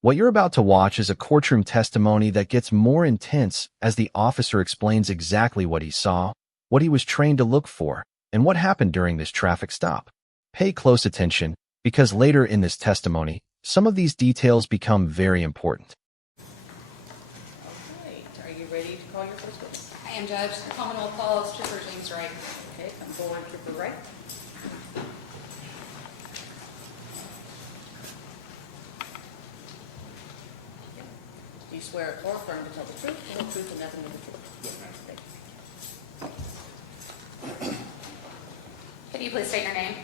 What you're about to watch is a courtroom testimony that gets more intense as the officer explains exactly what he saw, what he was trained to look for, and what happened during this traffic stop. Pay close attention, because later in this testimony, some of these details become very important. Okay, are you ready to call your first witness? I am, Judge. The Commonwealth calls Trooper James Wright. Okay, come forward, Trooper Wright. Do you swear or affirm to tell the truth, the whole truth, and nothing but the truth? Yes, ma'am. Thank you. Could you please state your name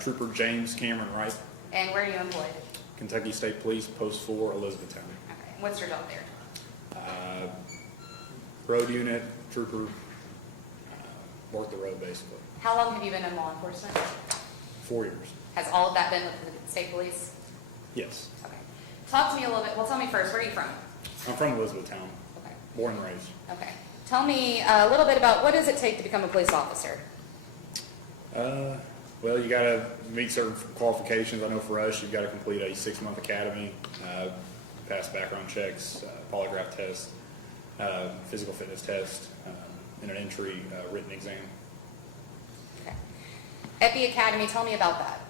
Trooper James Cameron Wright, and where are you employed? Kentucky State Police, Post 4, Elizabethtown. Okay. What's your job there? Road unit, trooper, work the road basically. How long have you been in law enforcement? 4 years. Has all of that been with the state police? Yes. Okay. Talk to me a little bit. Well, tell me first, where are you from? I'm from Elizabethtown, Okay. born and raised. Okay. Tell me a little bit about what does it take to become a police officer? Well, you got to meet certain qualifications. I know for us, you've got to complete a 6-month academy, pass background checks, polygraph test, physical fitness test, and an entry written exam. Okay. At the academy, tell me about that.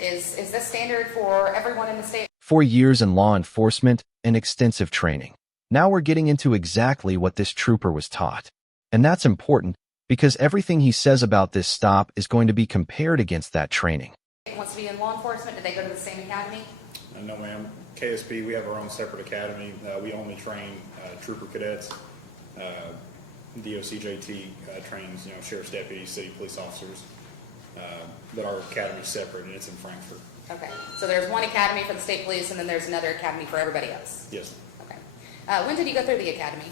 Is this standard for everyone in the state? 4 years in law enforcement and extensive training. Now we're getting into exactly what this trooper was taught. And that's important because everything he says about this stop is going to be compared against that training. Wants to be in law enforcement, do they go to the same academy? No, ma'am. KSP, we have our own separate academy. We only train trooper cadets. DOCJT trains, sheriff's deputies, city police officers. But our academy is separate, and it's in Frankfurt. Okay, so there's one academy for the state police, and then there's another academy for everybody else? Yes. Okay. When did you go through the academy?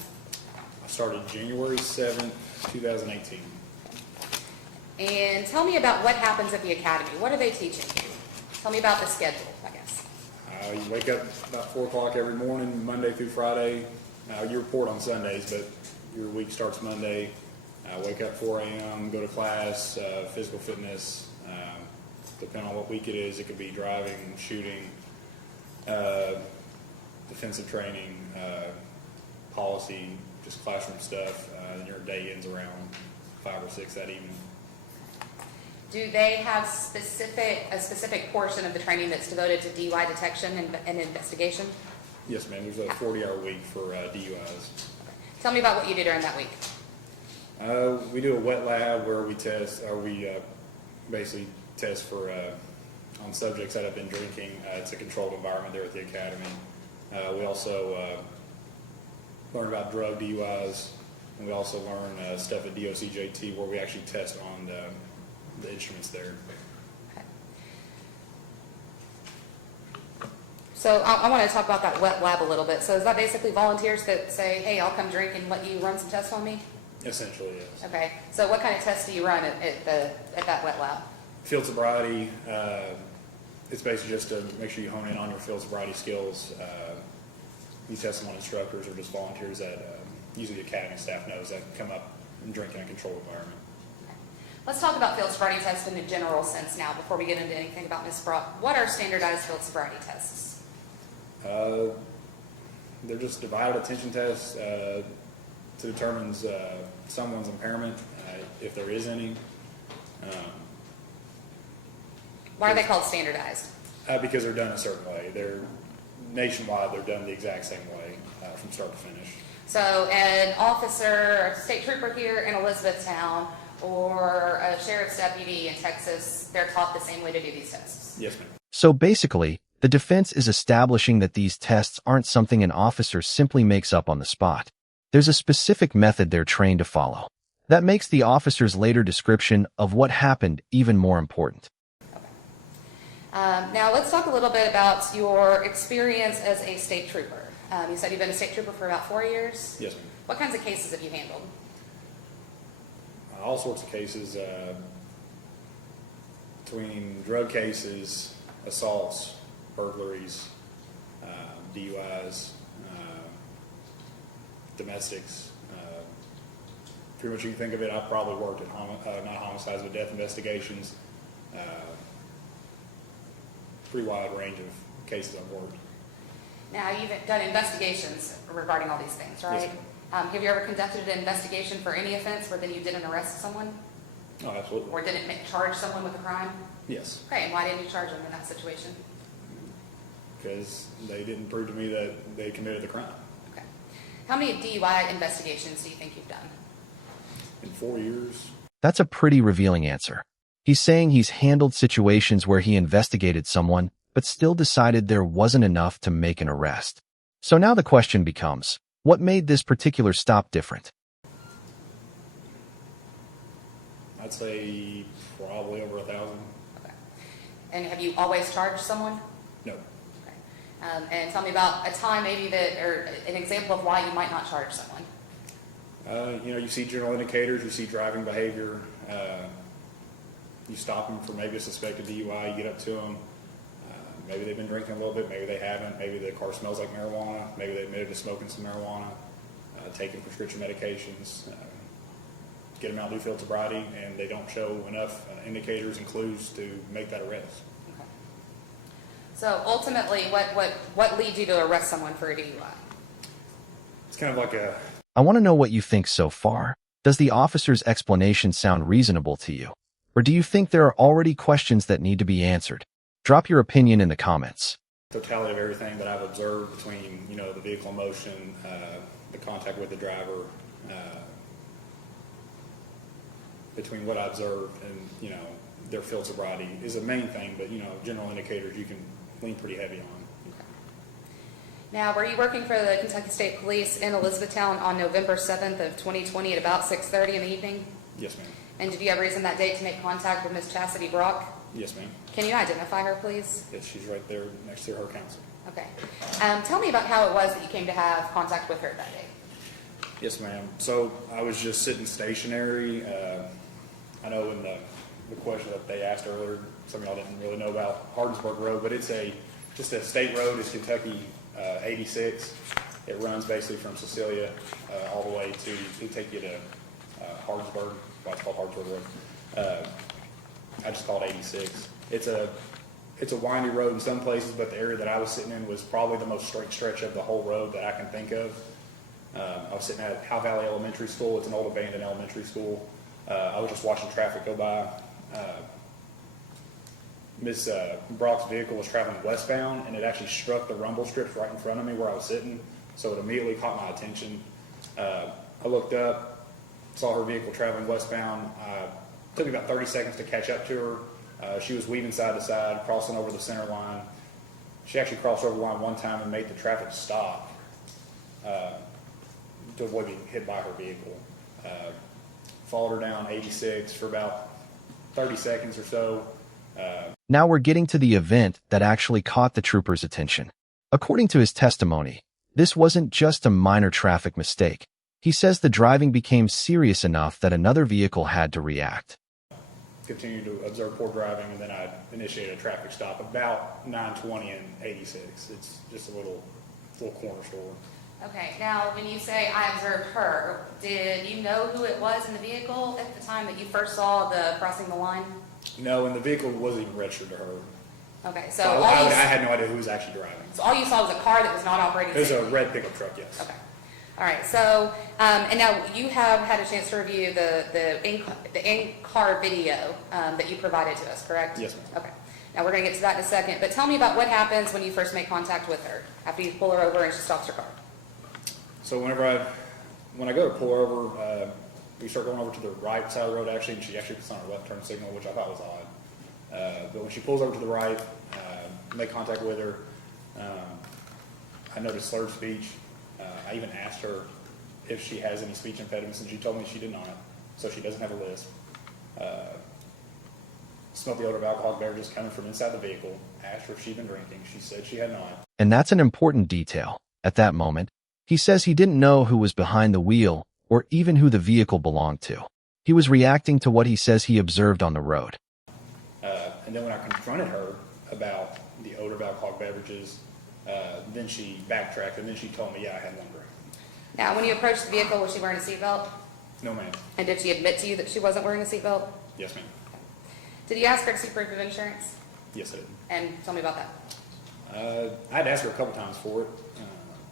I started January 7th, 2018. And tell me about what happens at the academy. What are they teaching you? Tell me about the schedule, I guess. You wake up about 4 o'clock every morning, Monday through Friday. You report on Sundays, but your week starts Monday. Wake up 4 a.m., go to class, physical fitness. Depending on what week it is, it could be driving, shooting, defensive training, policy, just classroom stuff. And your day ends around 5 or 6 that evening. Do they have a specific portion of the training that's devoted to DUI detection and investigation? Yes, ma'am. There's a 40-hour week for DUIs. Tell me about what you do during that week. We do a wet lab where we basically test for on subjects that have been drinking. It's a controlled environment there at the academy. We also learn about drug DUIs, and we also learn stuff at DOCJT where we actually test on the instruments there. Okay. So I want to talk about that wet lab a little bit. So is that basically volunteers that say, hey, I'll come drink and let you run some tests on me? Essentially, yes. Okay. So what kind of tests do you run at that wet lab? Field sobriety, it's basically just to make sure you hone in on your field sobriety skills. You test them on instructors or just volunteers that usually the academy staff knows that come up and drink in a controlled environment. Okay. Let's talk about field sobriety tests in a general sense now before we get into anything about Ms. Brock. What are standardized field sobriety tests? They're just divided attention tests to determine someone's impairment, if there is any. Why are they called standardized? Because they're done a certain way. They're nationwide. They're done the exact same way from start to finish. So an officer, a state trooper here in Elizabethtown, or a sheriff's deputy in Texas, they're taught the same way to do these tests? Yes, ma'am. So basically, the defense is establishing that these tests aren't something an officer simply makes up on the spot. There's a specific method they're trained to follow. That makes the officer's later description of what happened even more important. Now let's talk a little bit about your experience as a state trooper. You said you've been a state trooper for about 4 years? Yes, ma'am. What kinds of cases have you handled? All sorts of cases, between drug cases, assaults, burglaries, DUIs, domestics. Pretty much you can think of it. I've probably worked at not homicides, but death investigations. Pretty wide range of cases I've worked. Now, you've done investigations regarding all these things, right? Yes, Have you ever conducted an investigation for any offense where then you didn't arrest someone? Oh, absolutely. Or didn't charge someone with a crime? Yes, Okay, and why didn't you charge them in that situation? because they didn't prove to me that they committed the crime. Okay. How many DUI investigations do you think you've done? In 4 years, That's a pretty revealing answer. He's saying he's handled situations where he investigated someone, but still decided there wasn't enough to make an arrest. So now the question becomes, what made this particular stop different? I'd say probably over 1,000. Okay. And have you always charged someone? No. Okay. And tell me about a time maybe that, or an example of why you might not charge someone. You see general indicators, you see driving behavior, you stop them for maybe a suspected DUI, you get up to them, maybe they've been drinking a little bit, maybe they haven't, maybe the car smells like marijuana, maybe they admitted to smoking some marijuana, taking prescription medications, get them out due field sobriety, and they don't show enough indicators and clues to make that arrest. Okay. So ultimately, what leads you to arrest someone for a DUI? It's kind of like a I want to know what you think so far. Does the officer's explanation sound reasonable to you? Or do you think there are already questions that need to be answered? Drop your opinion in the comments. totality of everything that I've observed between, the vehicle in motion, the contact with the driver, between what I observed and, their field sobriety is the main thing, but, general indicators you can lean pretty heavy on. Now, were you working for the Kentucky State Police in Elizabethtown on November 7th of 2020 at about 6:30 in the evening? Yes, ma'am. And did you have reason that date to make contact with Ms. Chastity Brock? Yes, ma'am. Can you identify her, please? Yes, she's right there next to her counsel. Okay. Tell me about how it was that you came to have contact with her that day. Yes, ma'am. So I was just sitting stationary. I know in the question that they asked earlier, some of y'all didn't really know about Hardensburg Road, but it's just a state road. It's Kentucky 86. It runs basically from Cecilia all the way to take you to Hardensburg. Well, it's called Hardensburg Road. I just call it 86. It's a windy road in some places, but the area that I was sitting in was probably the most straight stretch of the whole road that I can think of. I was sitting at Howe Valley Elementary School. It's an old abandoned elementary school. I was just watching traffic go by. Ms. Brock's vehicle was traveling westbound, and it actually struck the rumble strips right in front of me where I was sitting, so it immediately caught my attention. I looked up, saw her vehicle traveling westbound. It took me about 30 seconds to catch up to her. She was weaving side to side, crossing over the center line. She actually crossed over the line one time and made the traffic stop to avoid being hit by her vehicle. Followed her down 86 for about 30 seconds or so. Now we're getting to the event that actually caught the trooper's attention. According to his testimony, this wasn't just a minor traffic mistake. He says the driving became serious enough that another vehicle had to react. Continued to observe poor driving, and then I initiated a traffic stop about 9:20 and 86. It's just a little corner store. Okay, now when you say I observed her, did you know who it was in the vehicle at the time that you first saw the crossing the line? No, and the vehicle wasn't even registered to her. Okay, so So I had no idea who was actually driving. all you saw was a car that was not operating It was a safely. red pickup truck, yes. Okay. All right. So, and now you have had a chance to review the in-car video that you provided to us, correct? Yes, ma'am. Okay. Now we're going to get to that in a second, but tell me about what happens when you first make contact with her after you pull her over and she stops her car. So when I go to pull her over, we start going over to the right side of the road actually, and she actually puts on her left turn signal, which I thought was odd. But when she pulls over to the right, make contact with her, I noticed slurred speech. I even asked her if she has any speech impediments, and she told me she did not, so she doesn't have a lisp. Smelled the odor of alcoholic beverages coming from inside the vehicle. Asked her if she'd been drinking. She said she had not. And that's an important detail. At that moment, he says he didn't know who was behind the wheel or even who the vehicle belonged to. He was reacting to what he says he observed on the road. And then when I confronted her about the odor of alcoholic beverages, then she backtracked, and then she told me, yeah, I had one drink. Now, when you approached the vehicle, was she wearing a seatbelt? No, ma'am. And did she admit to you that she wasn't wearing a seatbelt? Yes, ma'am. Did you ask her to see proof of insurance? Yes, I did. And tell me about that. I had asked her a couple times for it,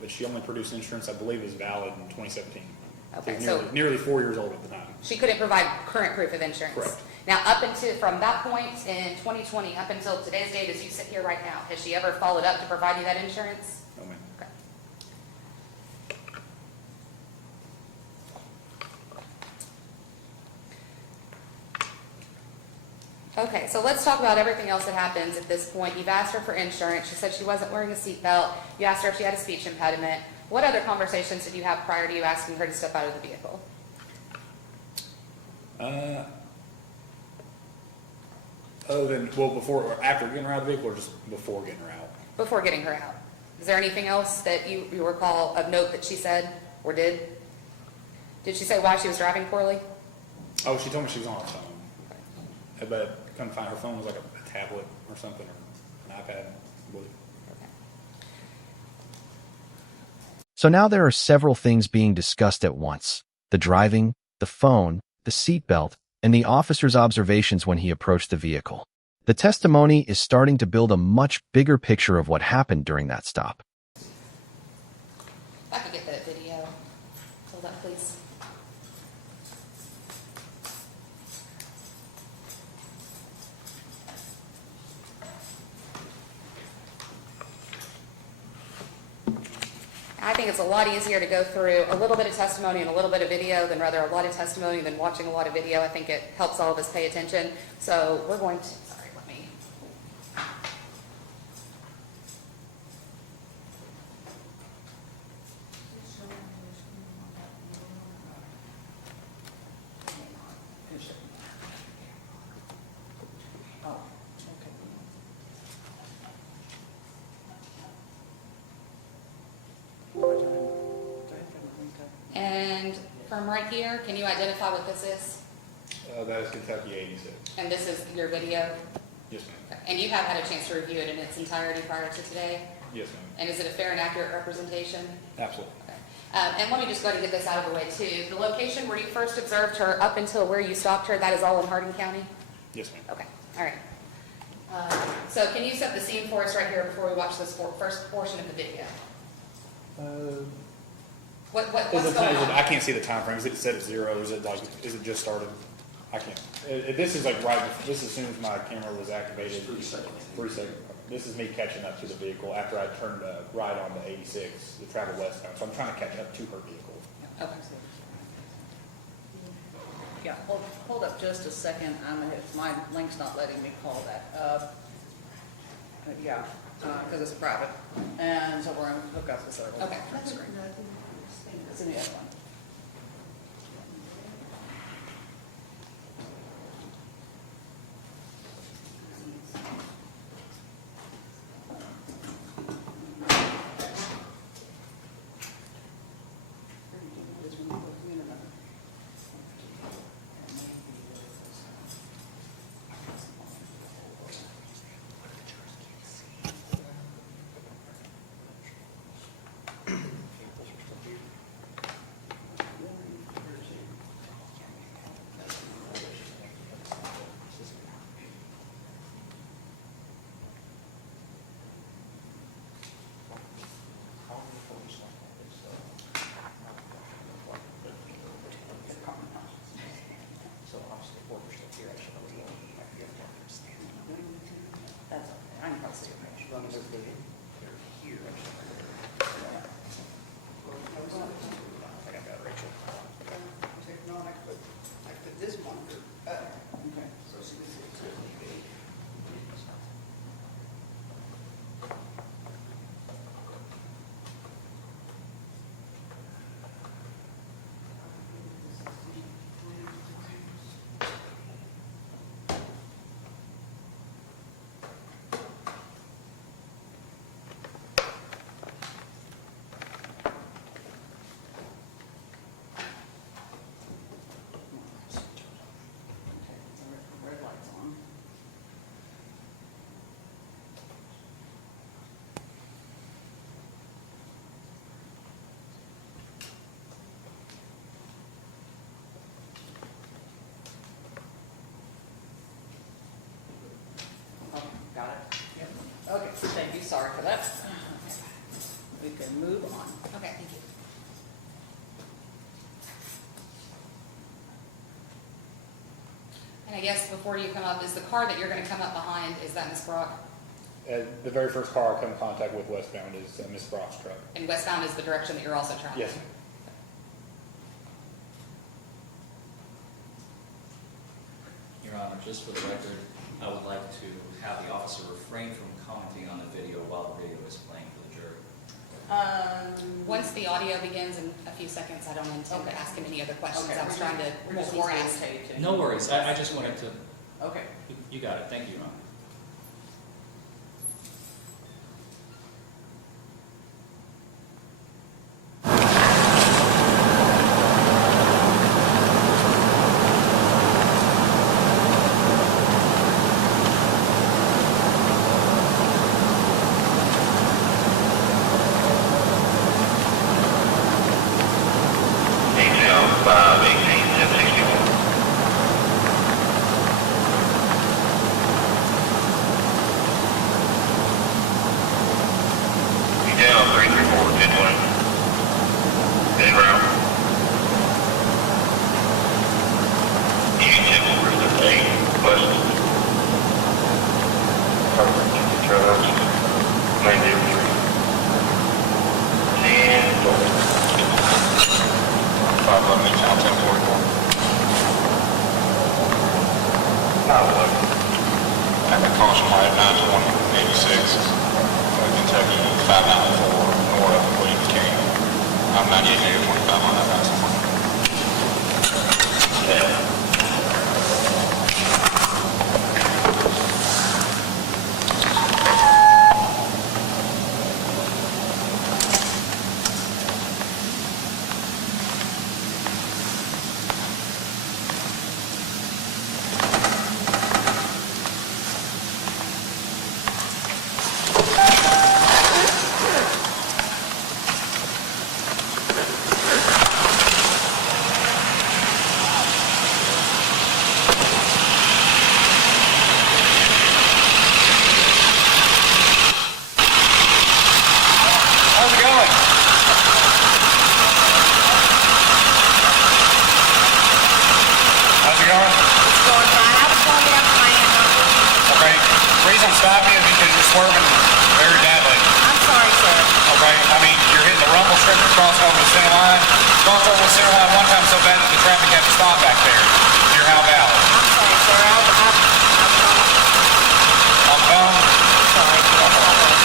but she only produced insurance I believe is valid in 2017. Okay, It was so- nearly 4 years old at the time. She couldn't provide current proof of insurance? Correct. Now, up until, from that point in 2020, up until today's date, as you sit here right now, has she ever followed up to provide you that insurance? No, ma'am. Okay. Okay, so let's talk about everything else that happens at this point. You've asked her for insurance. She said she wasn't wearing a seatbelt. You asked her if she had a speech impediment. What other conversations did you have prior to you asking her to step out of the vehicle? Other than, well, before or after getting her out of the vehicle, or just before getting her out? Before getting her out. Is there anything else that you recall of note that she said or did? Did she say why she was driving poorly? Oh, she told me she was on her phone. But I couldn't find her phone. Was like a tablet or something, or an iPad. I believe. So now there are several things being discussed at once: the driving, the phone, the seatbelt, and the officer's observations when he approached the vehicle. The testimony is starting to build a much bigger picture of what happened during that stop. If I could get that video. Hold up, please. I think it's a lot easier to go through a little bit of testimony and a little bit of video than rather a lot of testimony than watching a lot of video. I think it helps all of us pay attention. So we're going to, sorry, let me. And from right here, can you identify what this is? That is Kentucky 86. And this is your video? Yes, ma'am. Okay. And you have had a chance to review it in its entirety prior to today? Yes, ma'am. And is it a fair and accurate representation? Absolutely. Okay. And let me just go ahead and get this out of the way too. The location where you first observed her up until where you stopped her, that is all in Hardin County? Yes, ma'am. Okay, all right. So can you set the scene for us right here before we watch this first portion of the video? What's going on? I can't see the time frame. Is it set at 0? Is it like? Is it just started? I can't. This is like right. This is as soon as my camera was activated. 3 seconds. 3 seconds. This is me catching up to the vehicle after I turned right on the 86, the travel westbound. So I'm trying to catch up to her vehicle. Okay. Yeah, hold up just a second. My link's not letting me call that up. Yeah, because it's private. And so we're going to hook up this other one. Okay. Screen. It's in the other one. sorry for that. We can move on. Okay, thank you. And I guess before you come up, is the car that you're gonna come up behind, is that Miss Brock? The very first car I come in contact with westbound is Miss Brock's truck. And westbound is the direction that you're also traveling? Yes. Your Honor, just for the record, I would like to have the officer refrain from commenting on the video while the video is playing for the jury. Once the audio begins in a few seconds, I don't intend to ask him any other questions. Okay, I was trying to we're just multitask. orientating. No worries, I just wanted to, Okay. you got it, thank you, Your Honor. Detail 518, 1061. Detail 334, 1020. En route. Union Bristol 8, West. Perfect. Trucks. Main delivery. 10, 511 town 1044. 911. I have a caution light at 92086. Kentucky 594 north of Williams King. I'm 98 negative 25 on that 911. Yeah. How's it going? How's it going? It's going fine. I was going down to Miami. Okay. The reason I'm stopping is because you're swerving very badly. I'm sorry, sir. Okay. I mean, you're hitting the rumble strip and crossing over the center line. Crossed over the center line one time so bad that the traffic had to stop back there. You're how valid. I'm sorry, sir. I'm On the phone? sorry. Yes, I was.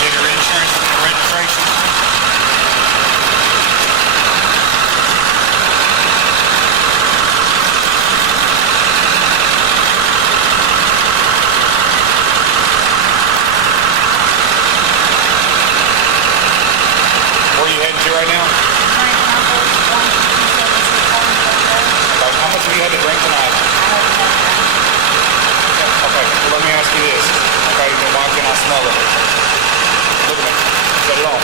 Get your insurance and your registration. Where are you heading to right now? Okay, how much have you had to drink tonight? Okay, well, let me ask you this. Okay, then why can't I smell it? Look at me. Set it on.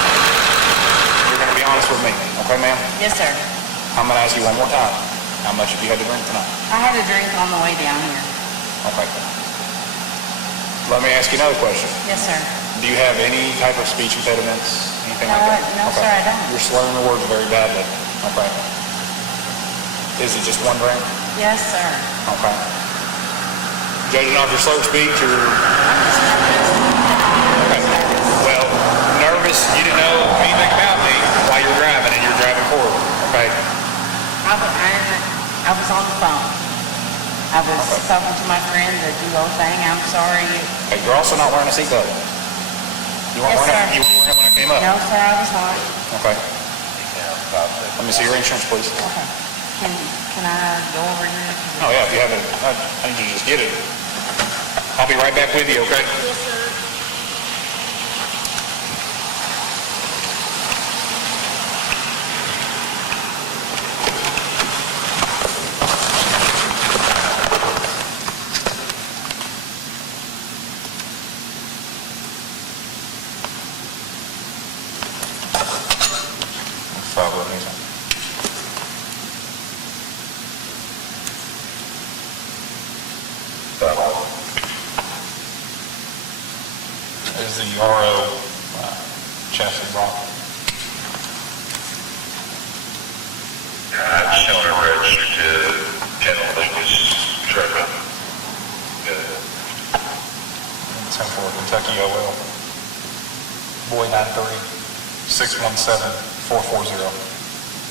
You're going to be honest with me. Okay, ma'am? Yes, sir. I'm going to ask you one more time. How much have you had to drink tonight? I had a drink on the way down here. Okay. Let me ask you another question. Yes, sir. Do you have any type of speech impediments? Anything No, like that? no, Okay. sir, I don't. You're slurring the words very badly. Okay. Is it just one drink? Yes, sir. Okay. Judging off your slow speech, you're... Okay. Well, nervous, you didn't know anything about me while you were driving, and you're driving forward. Okay. I was on the phone. I was talking to my friend to do the whole thing. I'm sorry. Okay, you're also not wearing a seatbelt. You weren't Yes, wearing it. sir. You were wearing it when I came up. No, sir, I was not. Okay. Let me see your insurance, please. Okay. Can I go over here? Oh, yeah, if you haven't, I need you to just get it. I'll be right back with you, okay? Yes, sir. is the RO chassis block. I'm showing a register to General Lucas Trucker. Good. 10-4 Kentucky OL. Boy 93 617 440.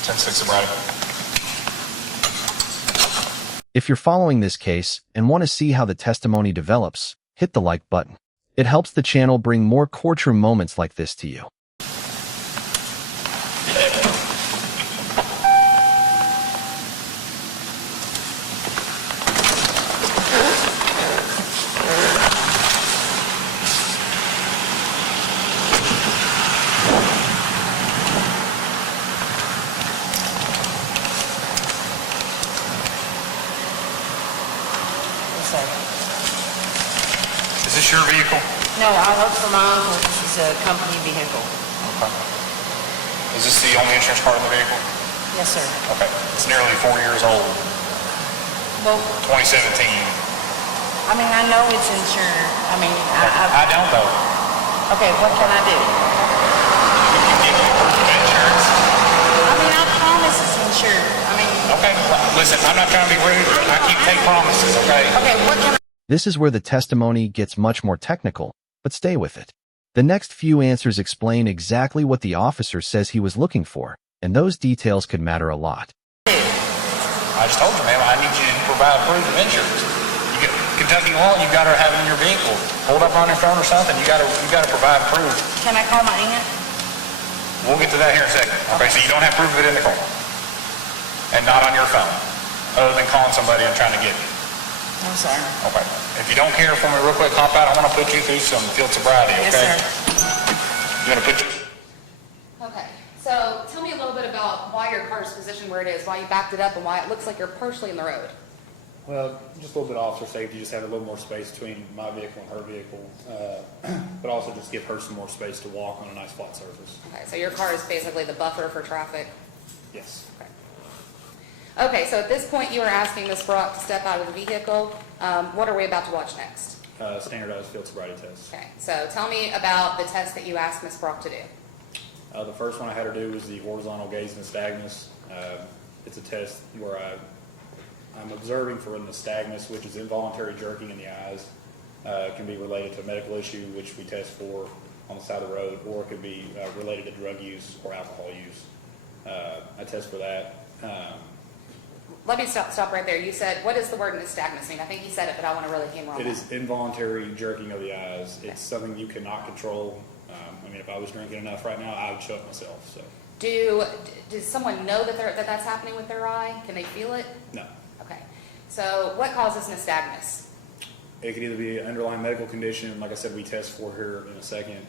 10-6 sobriety. If you're following this case and want to see how the testimony develops, hit the like button. It helps the channel bring more courtroom moments like this to you. Yes, sir. Is this your vehicle? No, I work for my uncle. This is a company vehicle. Okay. Is this the only insurance part of the vehicle? Yes, sir. Okay. It's nearly 4 years old. Well, 2017. I mean, I know it's insured. I mean, I don't know. okay, what can I do? You give me proof of insurance. I mean, I promise it's insured. I mean, Okay. Listen, I'm not trying to be rude. I keep taking promises, okay? okay, what can This is where the testimony gets much more technical, but stay with it. The next few answers explain exactly what the officer says he was looking for, and those details could matter a lot. I just told you, ma'am, I need you to provide proof of insurance. You get Kentucky law, you gotta have it in your vehicle. Hold up on your phone or something, you gotta provide proof. Can I call my aunt? We'll get to that here in a second. Okay, so you don't have proof of it in the car. And not on your phone, other than calling somebody and trying to get it. No, sir. Okay. If you don't care for me real quick, hop out. I want to put you through some field sobriety, okay? Yes, sir. You want to put you... Okay, so tell me a little bit about why your car is positioned where it is, why you backed it up, and why it looks like you're partially in the road. Well, just a little bit of officer safety, just have a little more space between my vehicle and her vehicle, but also just give her some more space to walk on a nice flat surface. Okay, so your car is basically the buffer for traffic. Yes. Okay. Okay, so at this point, you are asking Ms. Brock to step out of the vehicle. What are we about to watch next? Standardized field sobriety test. Okay, so tell me about the test that you asked Ms. Brock to do. The first one I had her do was the horizontal gaze nystagmus. It's a test where I'm observing for nystagmus, which is involuntary jerking in the eyes. It can be related to a medical issue, which we test for on the side of the road, or it could be related to drug use or alcohol use. I test for that. Let me stop right there. You said, what does the word nystagmus mean? I think you said it, but I want to really hammer on It that. is involuntary jerking of the eyes. It's something you cannot control. I mean, if I was drinking enough right now, I would choke myself. So Does someone know that that's happening with their eye? Can they feel it? no. Okay. So what causes nystagmus? It could either be an underlying medical condition, like I said, we test for her in a second,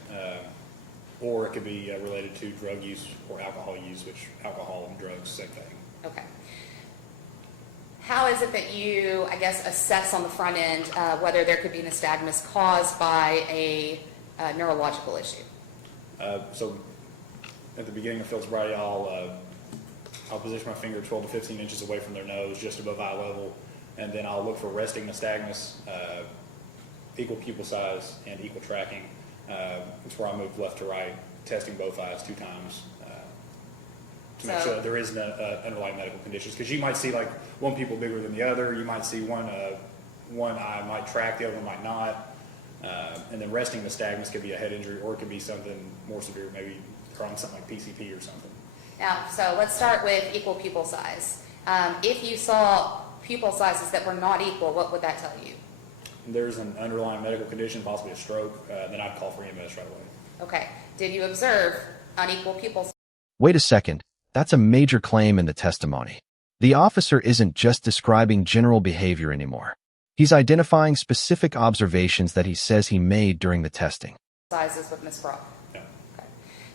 or it could be related to drug use or alcohol use, which alcohol and drugs, same thing. Okay. How is it that you, I guess, assess on the front end whether there could be nystagmus caused by a neurological issue? So at the beginning of field sobriety, I'll position my finger 12 to 15 inches away from their nose, just above eye level, and then I'll look for resting nystagmus, equal pupil size, and equal tracking. It's where I move left to right, testing both eyes 2 times. To make sure that there isn't underlying medical conditions, because you might see like one pupil bigger than the other. You might see one eye might track, the other one might not, and then resting nystagmus could be a head injury, or it could be something more severe, maybe from something like PCP or something. Now, so let's start with equal pupil size. If you saw pupil sizes that were not equal, what would that tell you? There's an underlying medical condition, possibly a stroke, then I'd call for EMS right away. Okay. Did you observe unequal pupil size? Wait a second. That's a major claim in the testimony. The officer isn't just describing general behavior anymore. He's identifying specific observations that he says he made during the testing. Sizes with Ms. Brock? Yeah. Okay.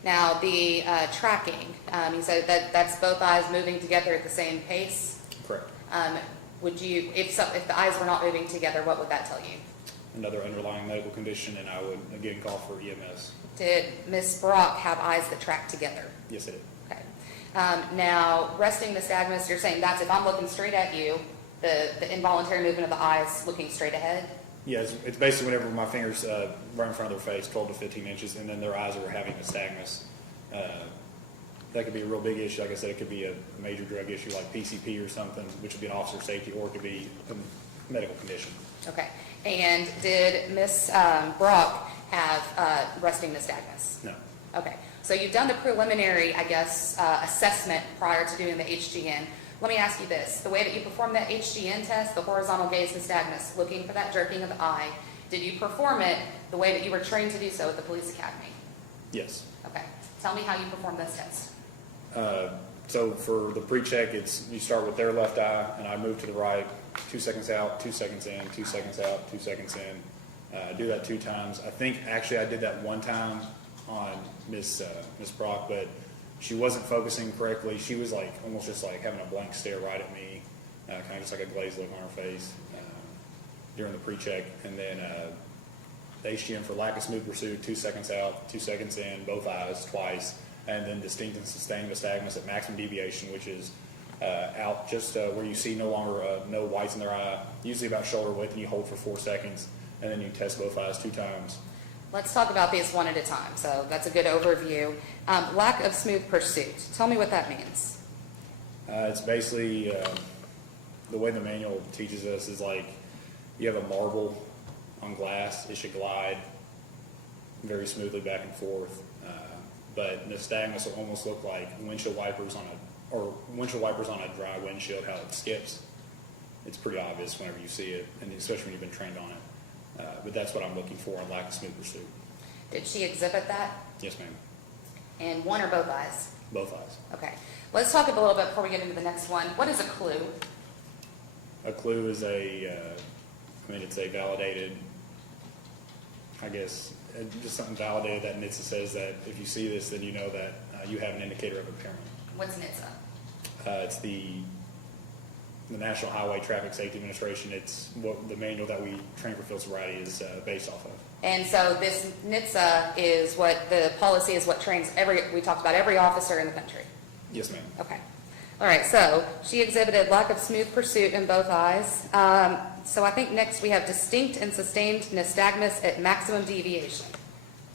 Now, the tracking, you said that that's both eyes moving together at the same pace. Correct. Would you, if the eyes were not moving together, what would that tell you? Another underlying medical condition, and I would again call for EMS. Did Ms. Brock have eyes that tracked together? Yes, it is. Okay. Now, resting nystagmus, you're saying that's if I'm looking straight at you, the involuntary movement of the eyes looking straight ahead? Yeah, it's basically whenever my fingers right in front of their face, 12 to 15 inches, and then their eyes are having nystagmus. That could be a real big issue. Like I said, it could be a major drug issue like PCP or something, which would be an officer safety, or it could be a medical condition. Okay. And did Ms. Brock have resting nystagmus? No. Okay. So you've done the preliminary, I guess, assessment prior to doing the HGN. Let me ask you this. The way that you performed that HGN test, the horizontal gaze nystagmus, looking for that jerking of the eye, did you perform it the way that you were trained to do so at the police academy? Yes. Okay. Tell me how you performed this test. So for the pre-check, you start with their left eye, and I move to the right, 2 seconds out, 2 seconds in, 2 seconds out, 2 seconds in. I do that 2 times. I think actually I did that 1 time on Miss Brock, but she wasn't focusing correctly. She was like almost just like having a blank stare right at me, kind of just like a glazed look on her face during the pre-check. And then the HGM for lack of smooth pursuit, 2 seconds out, 2 seconds in, both eyes twice. And then distinct and sustained nystagmus at maximum deviation, which is out just where you see no longer no whites in their eye, usually about shoulder width, and you hold for 4 seconds, and then you test both eyes 2 times. Let's talk about these one at a time. So that's a good overview. Lack of smooth pursuit. Tell me what that means. It's basically the way the manual teaches us is like you have a marble on glass. It should glide very smoothly back and forth. But nystagmus will almost look like windshield wipers on a dry windshield, how it skips. It's pretty obvious whenever you see it, and especially when you've been trained on it. But that's what I'm looking for in lack of smooth pursuit. Did she exhibit that? Yes, ma'am. In one or both eyes? Both eyes. Okay. Let's talk a little bit before we get into the next one. What is a clue? A clue is it's a validated, I guess, just something validated that NHTSA says that if you see this, then you know that you have an indicator of impairment. What's NHTSA? It's the National Highway Traffic Safety Administration. It's what the manual that we train for field sobriety is based off of. And so this NHTSA is what the policy is, what trains we talked about every officer in the country. Yes, ma'am. Okay. All right, so she exhibited lack of smooth pursuit in both eyes. So I think next we have distinct and sustained nystagmus at maximum deviation.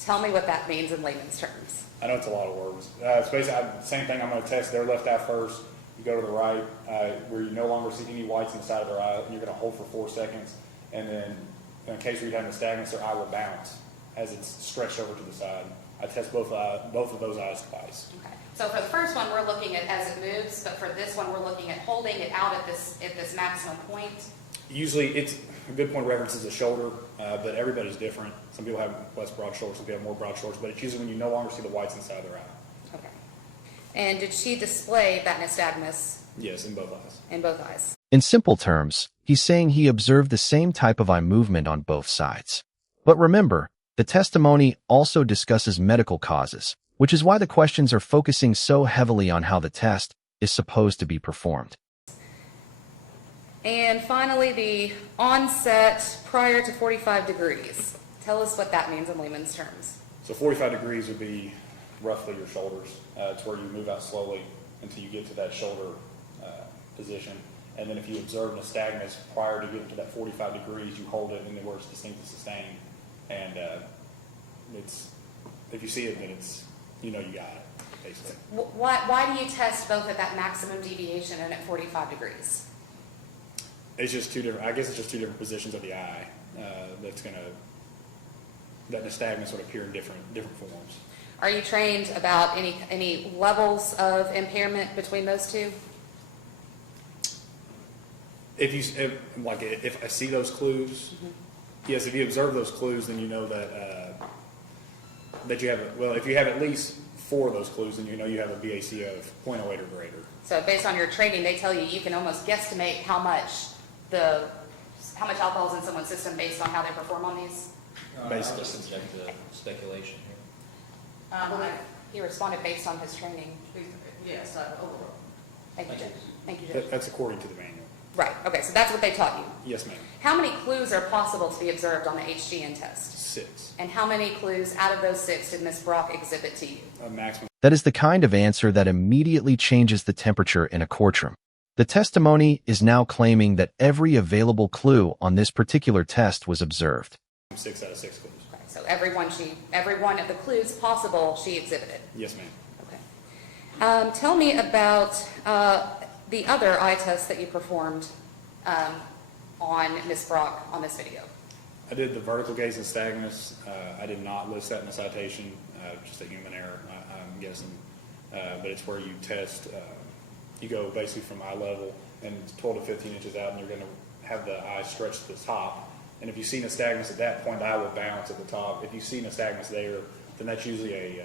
Tell me what that means in layman's terms. I know it's a lot of words. It's basically the same thing. I'm going to test their left eye first. You go to the right, where you no longer see any whites in the side of their eye, and you're going to hold for 4 seconds. And then in case where you have nystagmus, their eye will bounce as it's stretched over to the side. I test both of those eyes twice. Okay. So for the first one, we're looking at as it moves, but for this one, we're looking at holding it out at this maximum point. Usually, it's a good point of reference is the shoulder, but everybody's different. Some people have less broad shoulders, some people have more broad shoulders, but it's usually when you no longer see the whites inside their eye. Okay. And did she display that nystagmus? Yes, in both eyes. In both eyes. In simple terms, he's saying he observed the same type of eye movement on both sides. But remember, the testimony also discusses medical causes, which is why the questions are focusing so heavily on how the test is supposed to be performed. And finally, the onset prior to 45 degrees. Tell us what that means in layman's terms. So 45 degrees would be roughly your shoulders. It's where you move out slowly until you get to that shoulder position. And then if you observe nystagmus prior to getting to that 45 degrees, you hold it, and then where it's distinct and sustained. And if you see it, then you got it, basically. Why do you test both at that maximum deviation and at 45 degrees? It's just two different. I guess it's just two different positions of the eye that nystagmus would appear in different forms. Are you trained about any levels of impairment between those two? If I see those clues, yes. If you observe those clues, then you know that you have. If you have at least 4 of those clues, then you know you have a BAC of 0.08 or greater. So based on your training, they tell you can almost guesstimate how much alcohol is in someone's system based on how they perform on these? Basically. I'll just subject to speculation here. He responded based on his training. Yes, overall. Thank you, Judge. Thank you, Judge. That's according to the manual. Right, okay, so that's what they taught you. Yes, ma'am. How many clues are possible to be observed on the HGN test? 6. And how many clues out of those 6 did Ms. Brock exhibit to you? A maximum. That is the kind of answer that immediately changes the temperature in a courtroom. The testimony is now claiming that every available clue on this particular test was observed. 6 out of 6 clues. Okay, so every one of the clues possible she exhibited. Yes, ma'am. Okay. Tell me about the other eye test that you performed on Miss Brock on this video. I did the vertical gaze and nystagmus. I did not list that in the citation, just a human error, I'm guessing. But it's where you test, you go basically from eye level and 12 to 15 inches out, and you're going to have the eye stretched to the top. And if you see nystagmus at that point, the eye will bounce at the top. If you see nystagmus there, then that's usually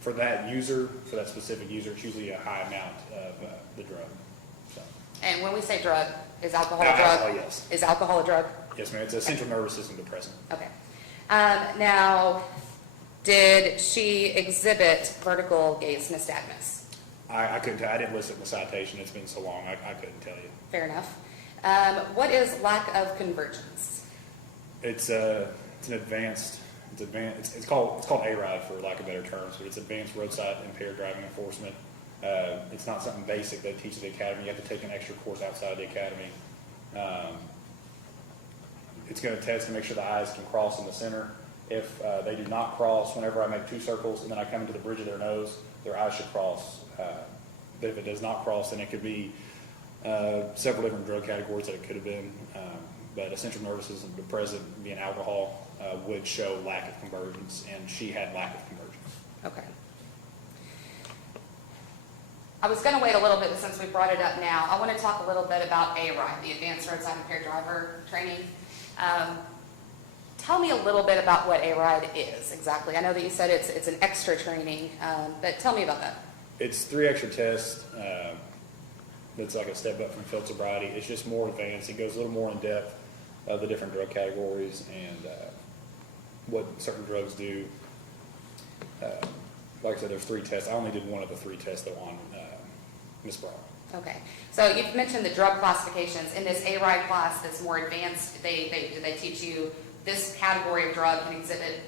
for that user, for that specific user, it's usually a high amount of the drug. So. And when we say drug, is alcohol a Alcohol, drug? yes. Is alcohol a drug? Yes, ma'am. It's a central nervous system depressant. Okay. Now, did she exhibit vertical gaze nystagmus? I couldn't tell. I didn't list it in the citation. It's been so long, I couldn't tell you. Fair enough. What is lack of convergence? It's an advanced. It's called ARIDE for lack of better terms, but it's advanced roadside impaired driving enforcement. It's not something basic they teach at the academy. You have to take an extra course outside the academy. It's going to test to make sure the eyes can cross in the center. If they do not cross, whenever I make 2 circles and then I come into the bridge of their nose, their eyes should cross. But if it does not cross, then it could be several different drug categories that it could have been. But a central nervous system depressant, being alcohol, would show lack of convergence, and she had lack of convergence. Okay. I was going to wait a little bit since we brought it up now. I want to talk a little bit about ARIDE, the Advanced Roadside Impaired Driver Training. Tell me a little bit about what ARIDE is exactly. I know that you said it's an extra training, but tell me about that. It's 3 extra tests. That's like a step up from field sobriety. It's just more advanced. It goes a little more in depth of the different drug categories and what certain drugs do. Like I said, there's 3 tests. I only did one of the 3 tests though on Ms. Brown. Okay, so you've mentioned the drug classifications. In this ARIDE class that's more advanced, they teach you this category of drug can exhibit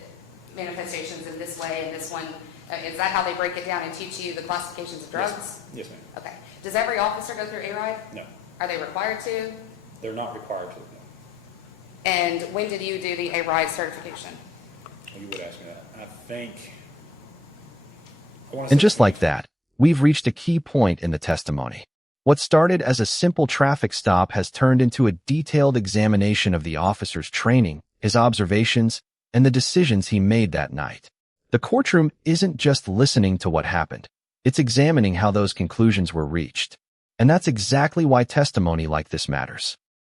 manifestations in this way and this one. Is that how they break it down and teach you the classifications of drugs? Yes, ma'am. Okay. Does every officer go through ARIDE? No. Are they required to? They're not required to. No. And when did you do the ARIDE certification? You would ask me that. I think. And just like that, we've reached a key point in the testimony. What started as a simple traffic stop has turned into a detailed examination of the officer's training, his observations, and the decisions he made that night. The courtroom isn't just listening to what happened. It's examining how those conclusions were reached. And that's exactly why testimony like this matters.